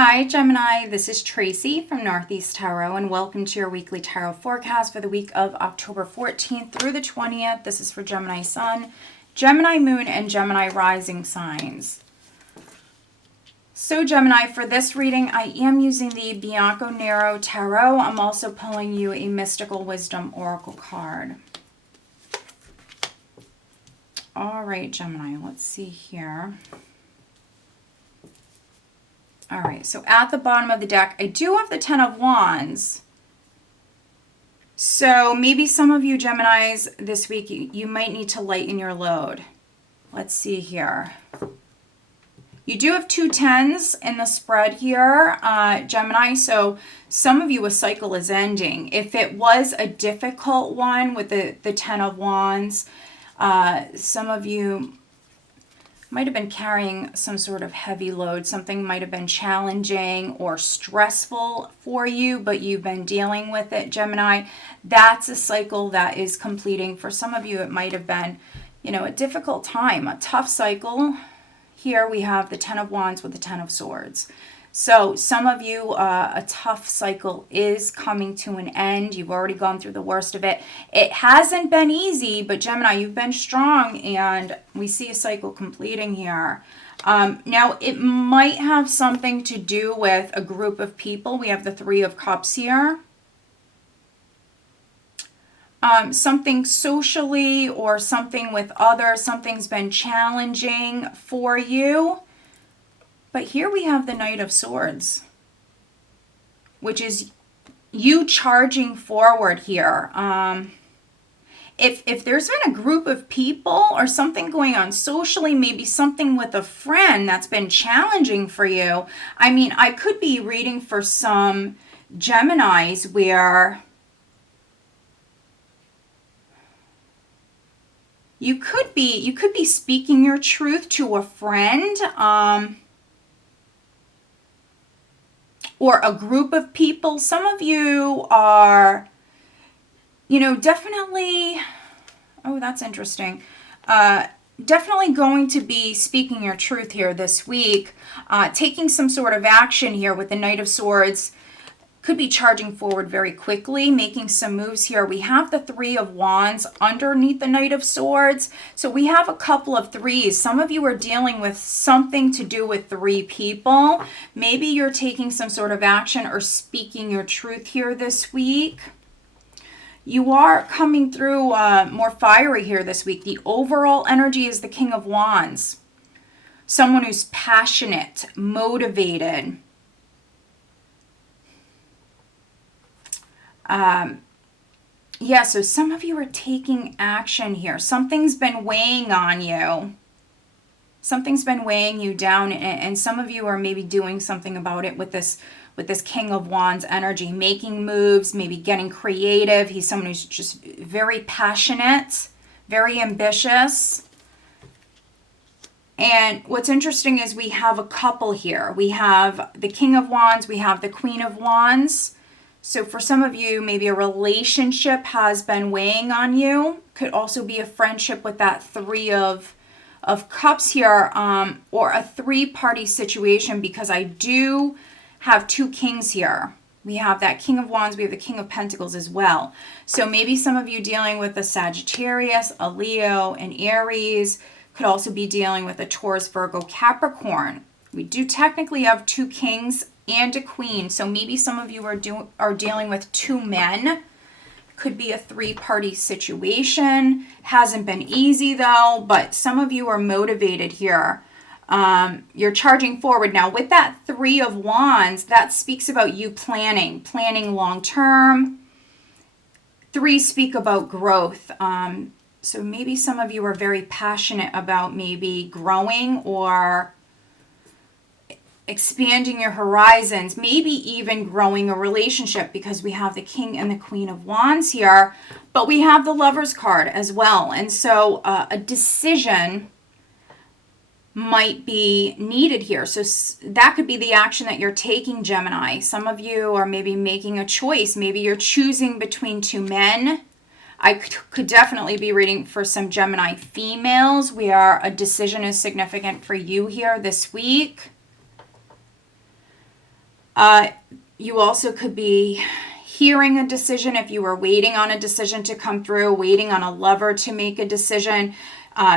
Hi Gemini, this is Tracy from Northeast Tarot and welcome to your weekly tarot forecast for the week of October 14th through the 20th. This is for Gemini Sun, Gemini Moon, and Gemini Rising signs. So Gemini, for this reading, I am using the Bianco Nero Tarot. I'm also pulling you a Mystical Wisdom Oracle card. All right, Gemini, let's see here. All right, so at the bottom of the deck, I do have the Ten of Wands. So maybe some of you Geminis this week, you might need to lighten your load. Let's see here. You do have two tens in the spread here, Gemini, so some of you a cycle is ending. If it was a difficult one with the Ten of Wands, some of you might have been carrying some sort of heavy load. Something might have been challenging or stressful for you, but you've been dealing with it, Gemini. That's a cycle that is completing. For some of you, it might have been, a difficult time, a tough cycle. Here we have the Ten of Wands with the Ten of Swords. So some of you, a tough cycle is coming to an end. You've already gone through the worst of it. It hasn't been easy, but Gemini, you've been strong, and we see a cycle completing here. Now, it might have something to do with a group of people. We have the Three of Cups here. Something socially or something with others. Something's been challenging for you. But here we have the Knight of Swords, which is you charging forward here. If there's been a group of people or something going on socially, maybe something with a friend that's been challenging for you. I mean, I could be reading for some Geminis where you could be speaking your truth to a friend. Or a group of people. Some of you are, definitely, oh, that's interesting. Definitely going to be speaking your truth here this week. Taking some sort of action here with the Knight of Swords. Could be charging forward very quickly, making some moves here. We have the Three of Wands underneath the Knight of Swords. So we have a couple of threes. Some of you are dealing with something to do with three people. Maybe you're taking some sort of action or speaking your truth here this week. You are coming through more fiery here this week. The overall energy is the King of Wands. Someone who's passionate, motivated. Yeah, so some of you are taking action here. Something's been weighing on you. Something's been weighing you down, and some of you are maybe doing something about it with this King of Wands energy, making moves, maybe getting creative. He's someone who's just very passionate, very ambitious. And what's interesting is we have a couple here. We have the King of Wands, we have the Queen of Wands. So for some of you, maybe a relationship has been weighing on you. Could also be a friendship with that Three of Cups here, or a three-party situation, because I do have two kings here. We have that King of Wands, we have the King of Pentacles as well. So maybe some of you dealing with a Sagittarius, a Leo, an Aries, could also be dealing with a Taurus, Virgo, Capricorn. We do technically have two kings and a queen. So maybe some of you are dealing with two men. Could be a three-party situation. Hasn't been easy though, but some of you are motivated here. You're charging forward. Now with that Three of Wands, that speaks about you planning long-term. Three speak about growth. So maybe some of you are very passionate about maybe growing or expanding your horizons, maybe even growing a relationship, because we have the King and the Queen of Wands here, but we have the Lovers card as well. And so a decision might be needed here. So that could be the action that you're taking, Gemini. Some of you are maybe making a choice. Maybe you're choosing between two men. I could definitely be reading for some Gemini females where a decision is significant for you here this week. You also could be hearing a decision if you were waiting on a decision to come through, waiting on a lover to make a decision,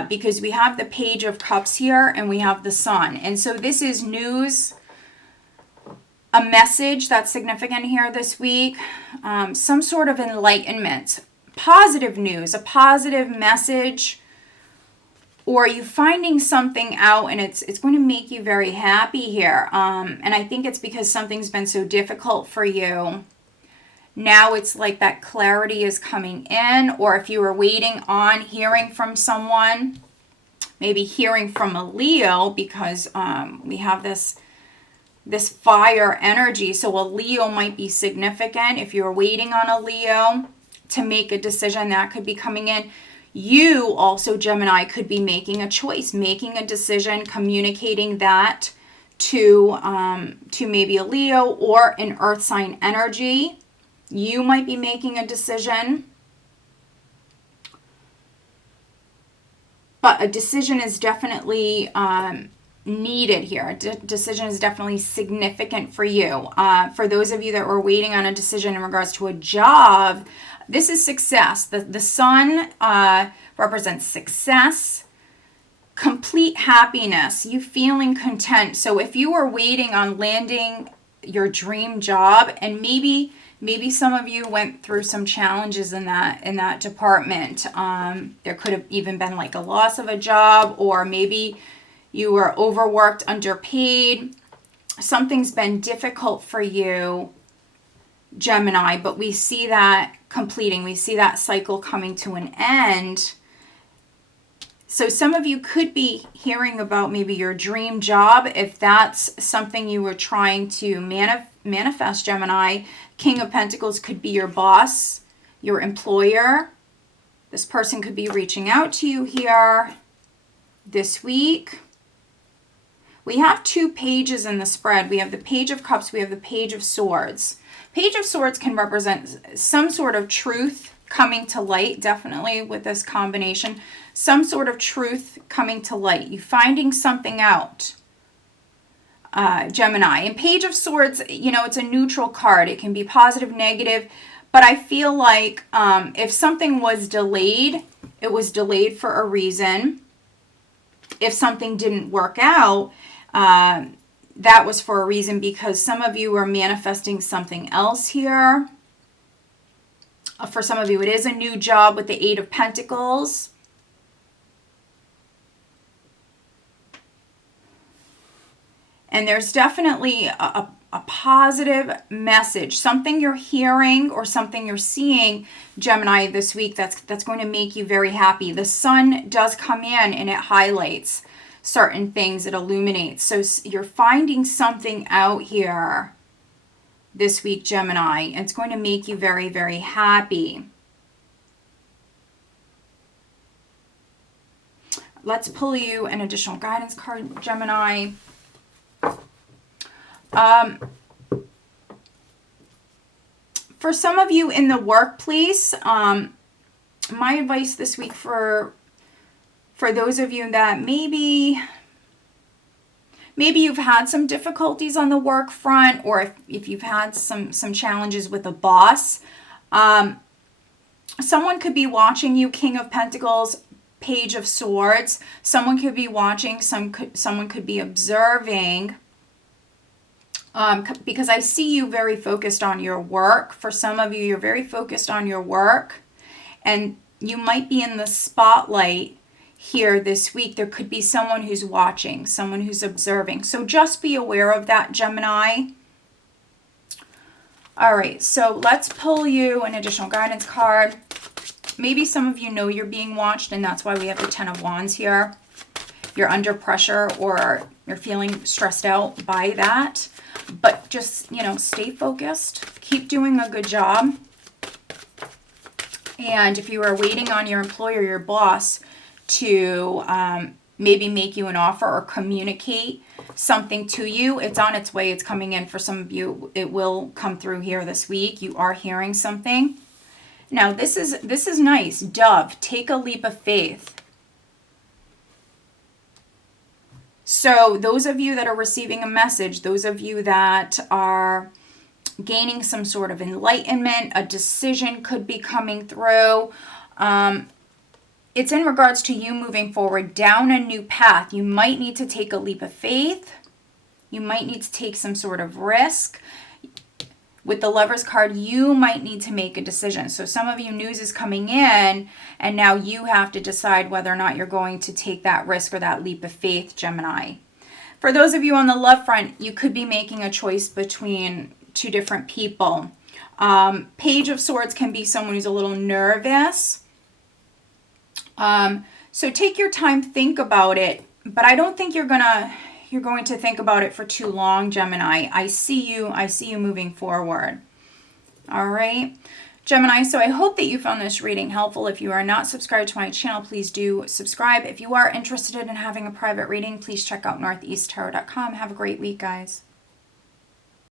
because we have the Page of Cups here and we have the Sun. And so this is news, a message that's significant here this week, some sort of enlightenment, positive news, a positive message, or you finding something out and it's going to make you very happy here. And I think it's because something's been so difficult for you. Now it's like that clarity is coming in, or if you were waiting on hearing from someone, maybe hearing from a Leo, because we have this fire energy. So a Leo might be significant. If you're waiting on a Leo to make a decision, that could be coming in. You also, Gemini, could be making a choice, making a decision, communicating that to maybe a Leo or an earth sign energy. You might be making a decision. But a decision is definitely needed here. A decision is definitely significant for you. For those of you that were waiting on a decision in regards to a job, this is success. The Sun represents success, complete happiness, you feeling content. So if you were waiting on landing your dream job, and maybe some of you went through some challenges in that department. There could have even been like a loss of a job, or maybe you were overworked, underpaid. Something's been difficult for you, Gemini, but we see that completing. We see that cycle coming to an end. So some of you could be hearing about maybe your dream job, if that's something you were trying to manifest, Gemini. King of Pentacles could be your boss, your employer. This person could be reaching out to you here this week. We have two pages in the spread. We have the Page of Cups, we have the Page of Swords. Page of Swords can represent some sort of truth coming to light, definitely with this combination. Some sort of truth coming to light. You finding something out, Gemini. And Page of Swords, it's a neutral card. It can be positive, negative. But I feel like if something was delayed, it was delayed for a reason. If something didn't work out, that was for a reason, because some of you were manifesting something else here. For some of you, it is a new job with the Eight of Pentacles. And there's definitely a positive message, something you're hearing or something you're seeing, Gemini, this week that's going to make you very happy. The Sun does come in and it highlights certain things, it illuminates. So you're finding something out here this week, Gemini, and it's going to make you very, very happy. Let's pull you an additional guidance card, Gemini. For some of you in the workplace, my advice this week for those of you that maybe you've had some difficulties on the work front, or if you've had some challenges with a boss, someone could be watching you, King of Pentacles, Page of Swords. Someone could be watching, someone could be observing. Because I see you very focused on your work. For some of you, you're very focused on your work, and you might be in the spotlight here this week. There could be someone who's watching, someone who's observing. So just be aware of that, Gemini. All right, so let's pull you an additional guidance card. Maybe some of you know you're being watched, and that's why we have the Ten of Wands here. You're under pressure, or you're feeling stressed out by that. But just, stay focused. Keep doing a good job. And if you are waiting on your employer, your boss, to maybe make you an offer or communicate something to you, it's on its way. It's coming in. For some of you, it will come through here this week. You are hearing something. Now, this is nice. Dove, take a leap of faith. So those of you that are receiving a message, those of you that are gaining some sort of enlightenment, a decision could be coming through. It's in regards to you moving forward down a new path. You might need to take a leap of faith. You might need to take some sort of risk. With the Lovers card, you might need to make a decision. So some of you, news is coming in, and now you have to decide whether or not you're going to take that risk or that leap of faith, Gemini. For those of you on the love front, you could be making a choice between two different people. Page of Swords can be someone who's a little nervous. So take your time, think about it, but I don't think you're going to think about it for too long, Gemini. I see you moving forward. All right, Gemini, so I hope that you found this reading helpful. If you are not subscribed to my channel, please do subscribe. If you are interested in having a private reading, please check out northeasttarot.com. Have a great week, guys.